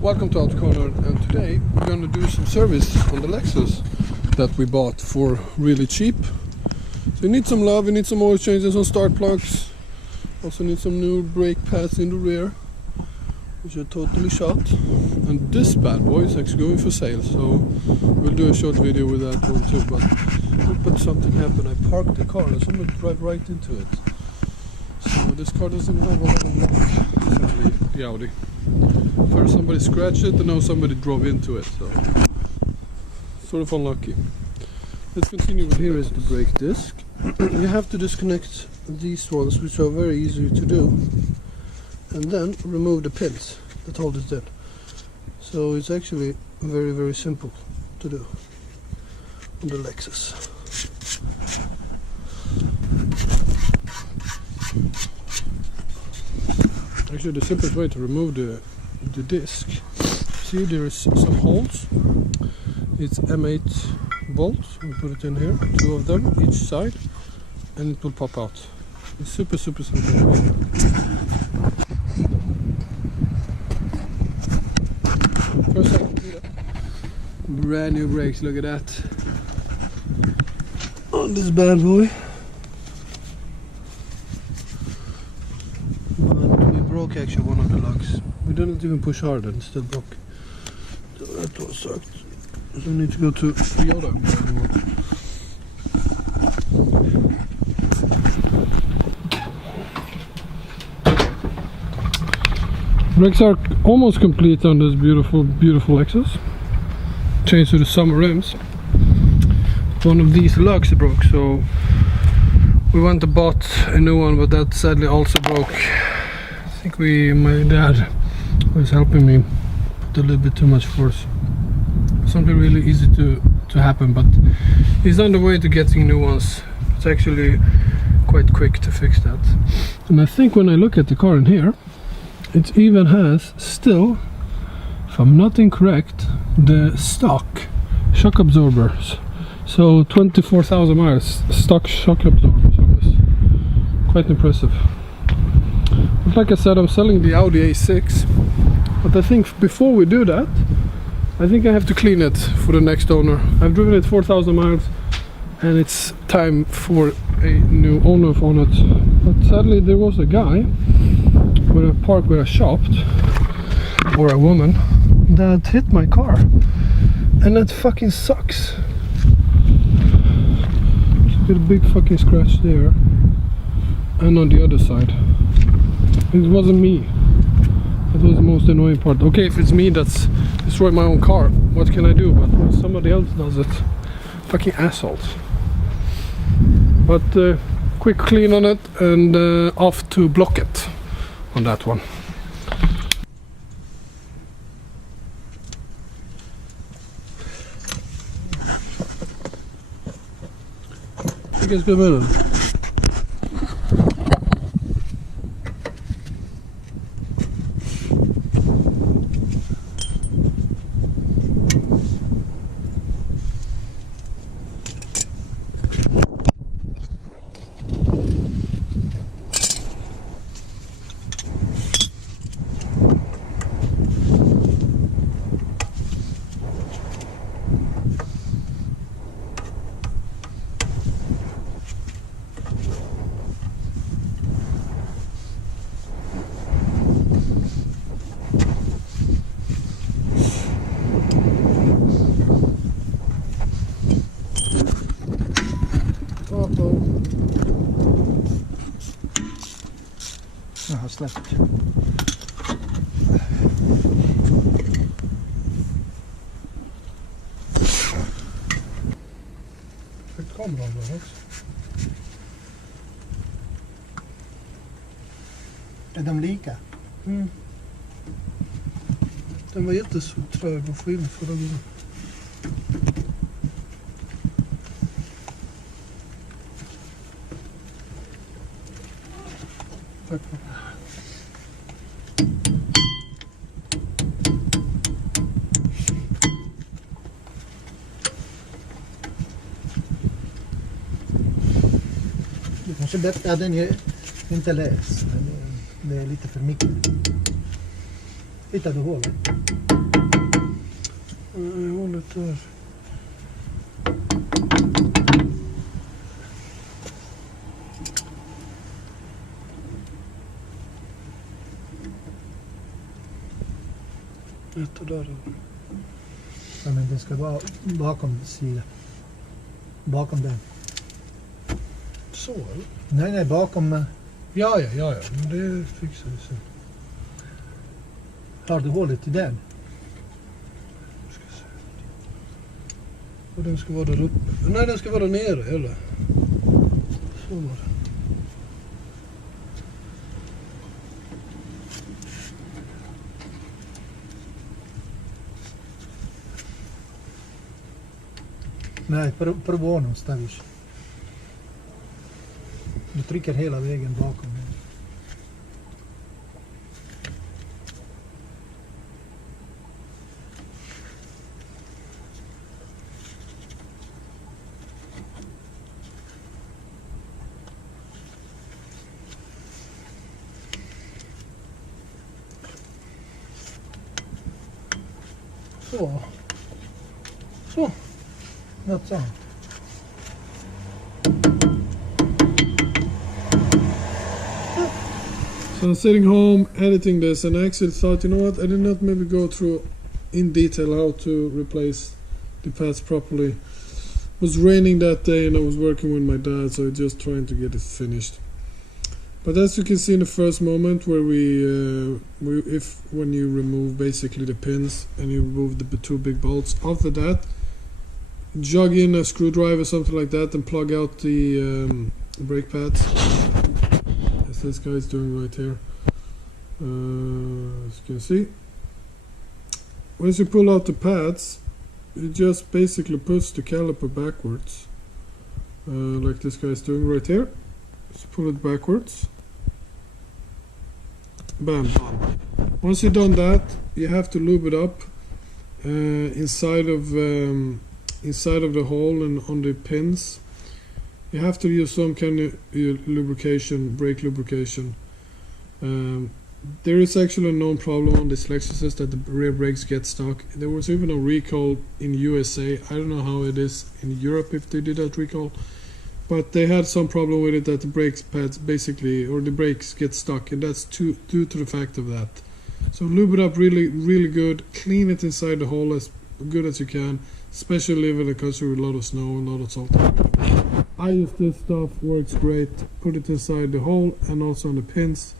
Welcome to Auto Corner, and today we're going to do some service on the Lexus that we bought for really cheap. So you need some love, you need some oil changes, some start plugs, also need some new brake pads in the rear, which are totally shot. And this bad boy is actually going for sale, so we'll do a short video with that one too. But something happened. I parked the car and somebody drove right into it. So this car doesn't have a lot of luck, sadly, the Audi. First somebody scratched it and now somebody drove into it, so sort of unlucky. Let's continue with here is the brake disc. You have to disconnect these ones, which are very easy to do, and then remove the pins that hold it in. So it's actually very, very simple to do on the Lexus. Actually, the simplest way to remove the disc, see there is some holes. It's M8 bolts, we put it in here, 2 of them each side, and it will pop out. It's super simple. First time, brand new brakes, look at that on this bad boy. Broke actually one of the lugs. We didn't even push hard and it still broke. So that was sucked. So we need to go to Toyota. Brakes are almost complete on this beautiful Lexus. Changed to the summer rims. One of these lugs broke, so we went and bought a new one, but that sadly also broke. I think my dad was helping me put a little bit too much force. Something really easy to happen, but he's on the way to getting new ones. It's actually quite quick to fix that. And I think when I look at the car in here, it even has still, if I'm not incorrect, the stock shock absorbers. So 24,000 miles stock shock absorbers on this. Quite impressive. But like I said, I'm selling the Audi A6, but I think before we do that, I think I have to clean it for the next owner. I've driven it 4,000 miles and it's time for a new owner on it. But sadly there was a guy where I parked, where I shopped, or a woman, that hit my car, and that fucking sucks. Got a big fucking scratch there, and on the other side. It wasn't me. That was the most annoying part. Okay, if it's me that's destroyed my own car, what can I do? But when somebody else does it, fucking assholes. But quick clean on it and off to block it on that one. Vilken ska vi med den? Jag har släppt. Fick kameran där också. Är de lika? Mm. Den var jättetrög att få in förra gången. Tack. Du kanske bättre, ja, den är inte läst, men det är lite för mycket. Hittar du hålet? ut där. Ett och där. Ja, men det ska vara bakom sidan. Bakom den. Så eller? Nej, bakom. Ja. Men det fixar vi sen. Har du hållit i den? Ska se. Och den ska vara där uppe. Nej, den ska vara där nere, eller? Så var det. Nej, prova någonstans. Du trycker hela vägen bakom. Så. Något sånt. So I'm sitting home editing this, and I actually thought, you know what, I did not maybe go through in detail how to replace the pads properly. It was raining that day and I was working with my dad, so I was just trying to get it finished. But as you can see in the first moment where when you remove basically the pins and you remove the two big bolts, after that jog in a screwdriver, something like that, and plug out the brake pads, as this guy is doing right here. As you can see, once you pull out the pads, it just basically puts the caliper backwards, like this guy is doing right here. Just pull it backwards. Bam, done. Once you've done that, you have to lube it up inside of the hole and on the pins. You have to use some kind of lubrication, brake lubrication. There is actually a known problem on this Lexus that the rear brakes get stuck. There was even a recall in USA. I don't know how it is in Europe if they did that recall, but they had some problem with it that the brake pads basically, or the brakes get stuck, and that's due to the fact of that. So lube it up really good, clean it inside the hole as good as you can, especially when it comes to a lot of snow and a lot of salt. I use this stuff, works great. Put it inside the hole and also on the pins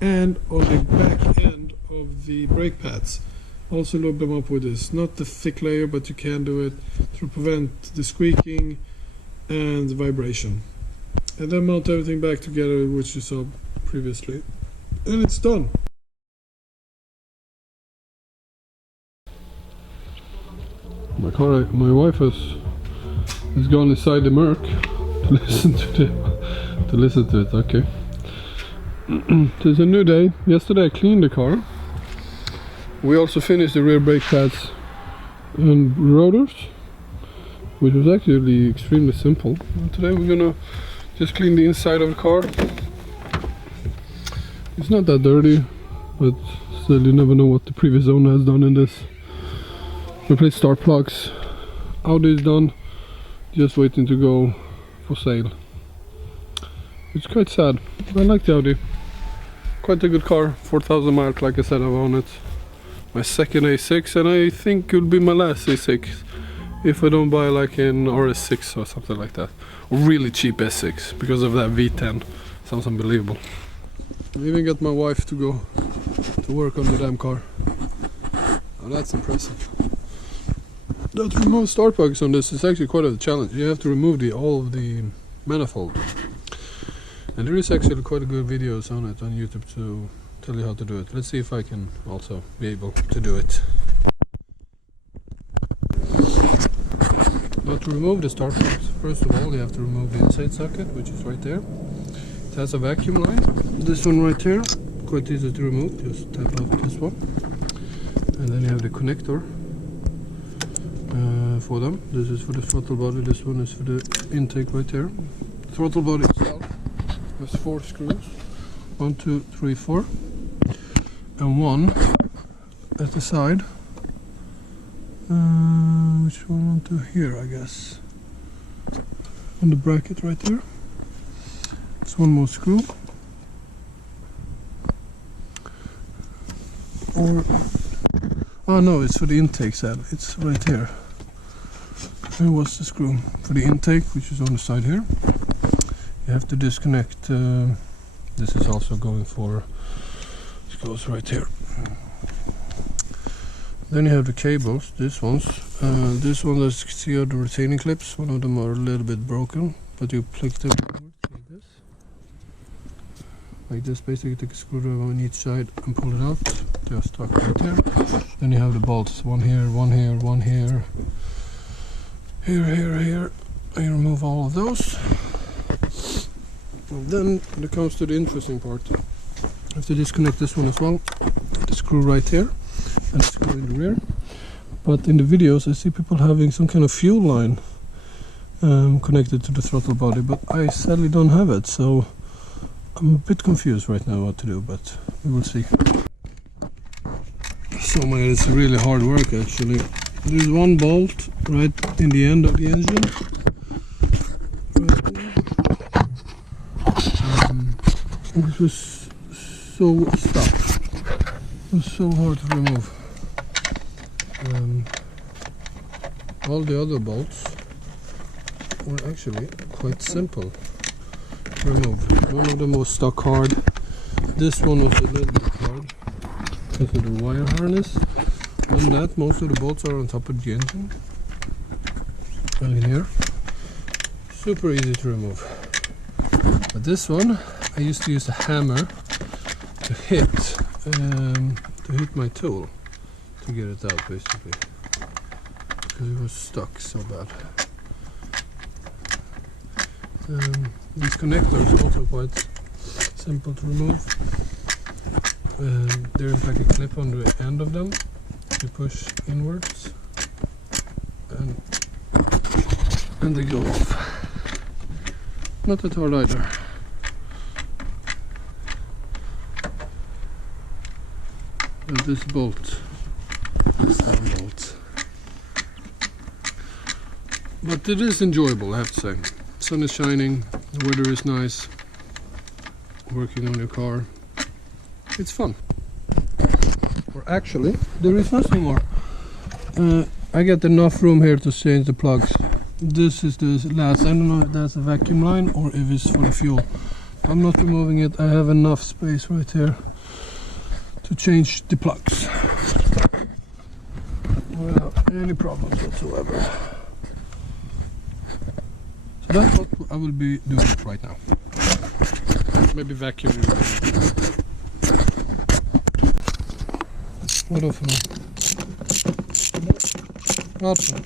and on the back end of the brake pads. Also lube them up with this, not the thick layer, but you can do it to prevent the squeaking and the vibration. And then mount everything back together, which you saw previously, and it's done. My wife has gone inside the Merc to listen to it. Okay. It's a new day. Yesterday I cleaned the car. We also finished the rear brake pads and rotors, which was actually extremely simple. And today we're gonna just clean the inside of the car. It's not that dirty, but still you never know what the previous owner has done in this. Replace start plugs. Audi is done, just waiting to go for sale. It's quite sad. I like the Audi. Quite a good car, 4,000 miles, like I said, I've owned it. My second A6, and I think it will be my last A6 if I don't buy like an RS6 or something like that. Or really cheap S6 because of that V10. Sounds unbelievable. I even got my wife to go to work on the damn car. Oh, that's impressive. Now to remove start plugs on this is actually quite a challenge. You have to remove all of the manifold. And there is actually quite a good videos on it on YouTube to tell you how to do it. Let's see if I can also be able to do it. Now to remove the start plugs, first of all you have to remove the inside socket, which is right there. It has a vacuum line. This one right here, quite easy to remove. Just tap out this one. And then you have the connector for them. This is for the throttle body, this one is for the intake right there. Throttle body itself has 4 screws. 1, 2, 3, 4. And one at the side Which one onto here, I guess. On the bracket right there. It's one more screw. Or, oh no, it's for the intake set. It's right here. Here was the screw for the intake, which is on the side here. You have to disconnect. This is also going for. It goes right here. Then you have the cables. This one, as you can see, are the retaining clips. One of them are a little bit broken, but you plug them like this. Like this, basically take a screwdriver on each side and pull it out. They are stuck right there. Then you have the bolts. One here, one here, one here. Here, here, here. And you remove all of those. And then it comes to the interesting part. You have to disconnect this one as well. The screw right here and the screw in the rear. But in the videos I see people having some kind of fuel line connected to the throttle body, but I sadly don't have it, so I'm a bit confused right now what to do, but we will see. So man, it's really hard work actually. There's one bolt right in the end of the engine. It was so stuck. It was so hard to remove. All the other bolts were actually quite simple to remove. One of them was stuck hard. This one was a little bit hard because of the wire harness. On that, most of the bolts are on top of the engine. Right in here. Super easy to remove. But this one, I used to use a hammer to hit my tool to get it out, basically, because it was stuck so bad. These connectors are also quite simple to remove. There is like a clip on the end of them. You push inwards and they go off. Not that hard either. And this bolt is down bolt. But it is enjoyable, I have to say. Sun is shining, the weather is nice. Working on your car, it's fun. Or actually, there is nothing more. I get enough room here to change the plugs. This is the last. I don't know if that's a vacuum line or if it's for the fuel. I'm not removing it. I have enough space right here to change the plugs without any problems whatsoever. So that's what I will be doing right now. Maybe vacuuming. What of Quattro.